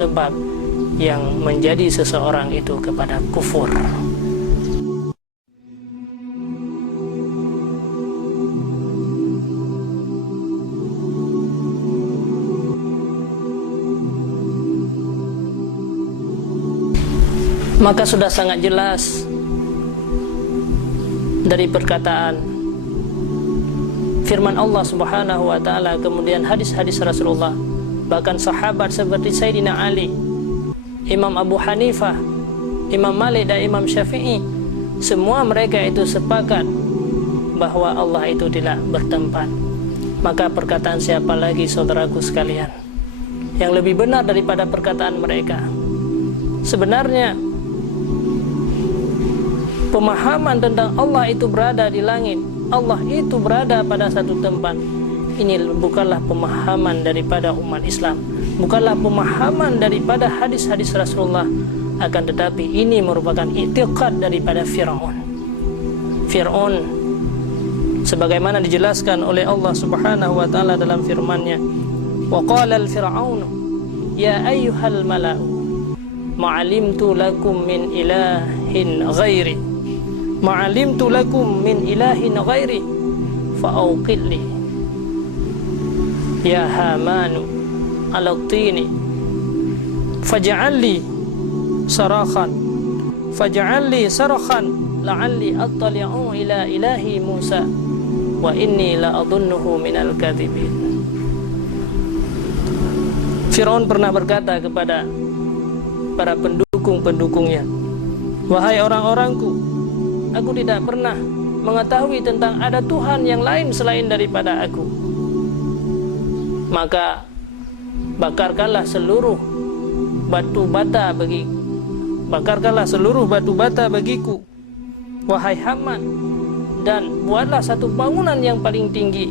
sebab yang menjadi seseorang itu kepada kufur. Maka sudah sangat jelas dari perkataan firman Allah Subhanahu wa taala, kemudian hadis-hadis Rasulullah, bahkan sahabat seperti Sayyidina Ali, Imam Abu Hanifah, Imam Malik dan Imam Syafi'i, semua mereka itu sepakat bahwa Allah itu tidak bertempat. Maka perkataan siapa lagi, saudaraku sekalian, yang lebih benar daripada perkataan mereka? Sebenarnya pemahaman tentang Allah itu berada di langit, Allah itu berada pada satu tempat, ini bukanlah pemahaman daripada umat Islam, bukanlah pemahaman daripada hadis-hadis Rasulullah, akan tetapi ini merupakan i'tiqad daripada Fir'aun. Fir'aun sebagaimana dijelaskan oleh Allah Subhanahu wa taala dalam firman-Nya, wa qala al-fir'aunu ya ayyuhal mala'u ma'alimtu lakum min ilahin ghairi ma'alimtu lakum min ilahin ghairi fa'auqid li ya hamanu ala tini faj'al li sarakhan la'alli attali'u ila ilahi Musa wa inni la'adunnuhu minal kadhibin. Fir'aun pernah berkata kepada para pendukung-pendukungnya, wahai orang-orangku, aku tidak pernah mengetahui tentang ada Tuhan yang lain selain daripada aku. Maka bakarkanlah seluruh batu bata bagiku, wahai Haman, dan buatlah satu bangunan yang paling tinggi.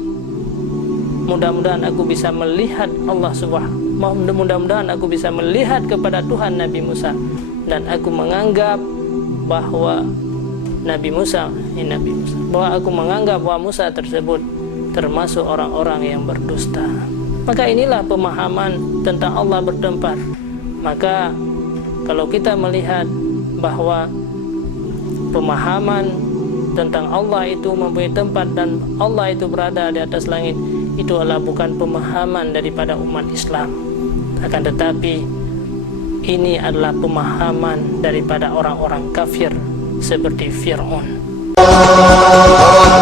Mudah-mudahan aku bisa melihat Allah mudah-mudahan aku bisa melihat kepada Tuhan Nabi Musa, dan aku menganggap bahwa aku menganggap bahwa Musa tersebut termasuk orang-orang yang berdusta. Maka inilah pemahaman tentang Allah bertempat. Maka kalau kita melihat bahwa pemahaman tentang Allah itu mempunyai tempat dan Allah itu berada di atas langit, itu adalah bukan pemahaman daripada umat Islam, akan tetapi ini adalah pemahaman daripada orang-orang kafir seperti Fir'aun.